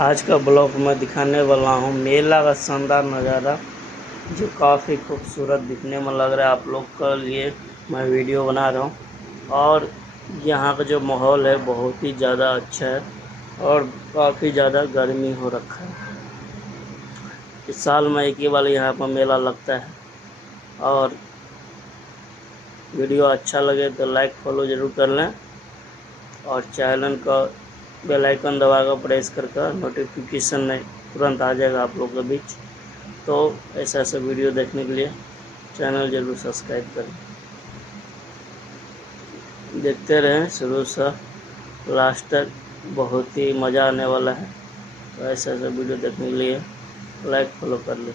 आज का ब्लॉग में दिखाने वाला हूँ मेला का शानदार नज़ारा जो काफ़ी खूबसूरत दिखने में लग रहा है। आप लोग के लिए मैं वीडियो बना रहा हूँ और यहाँ का जो माहौल है बहुत ही ज़्यादा अच्छा है और काफ़ी ज़्यादा गर्मी हो रखा है। इस साल में एक ही बार यहाँ पर मेला लगता है और वीडियो अच्छा लगे तो लाइक फॉलो ज़रूर कर लें और चैनल का बेल आइकन दबाकर प्रेस करके नोटिफिकेशन नहीं तुरंत आ जाएगा आप लोगों के बीच। तो ऐसा ऐसा वीडियो देखने के लिए चैनल ज़रूर सब्सक्राइब करें। देखते रहें शुरू से लास्ट तक, बहुत ही मज़ा आने वाला है। तो ऐसा ऐसा वीडियो देखने के लिए लाइक फॉलो कर लें।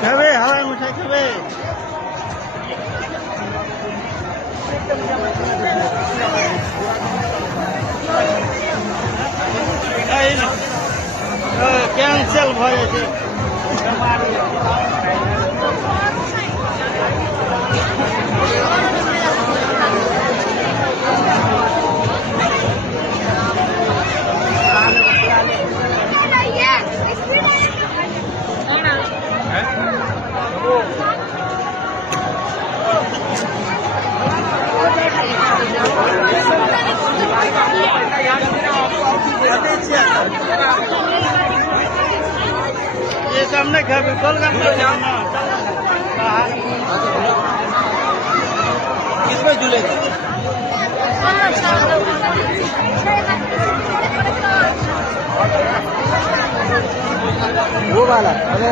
खावे हवा मिठाई खावे कैंसल भ ये सामने घर बिल्कुल किसमें झूलेगा वो वाला। अरे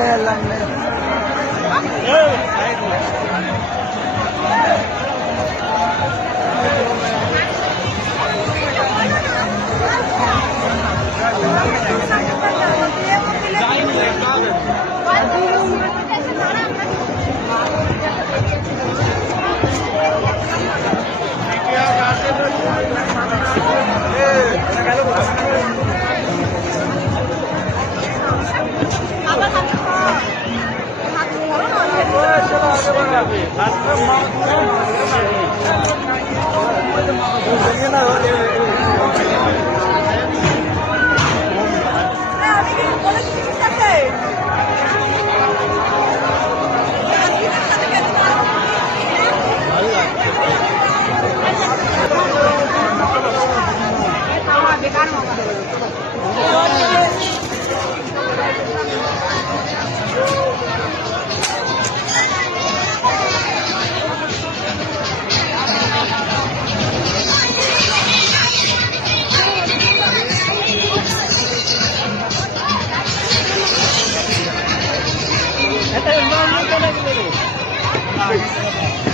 Hey,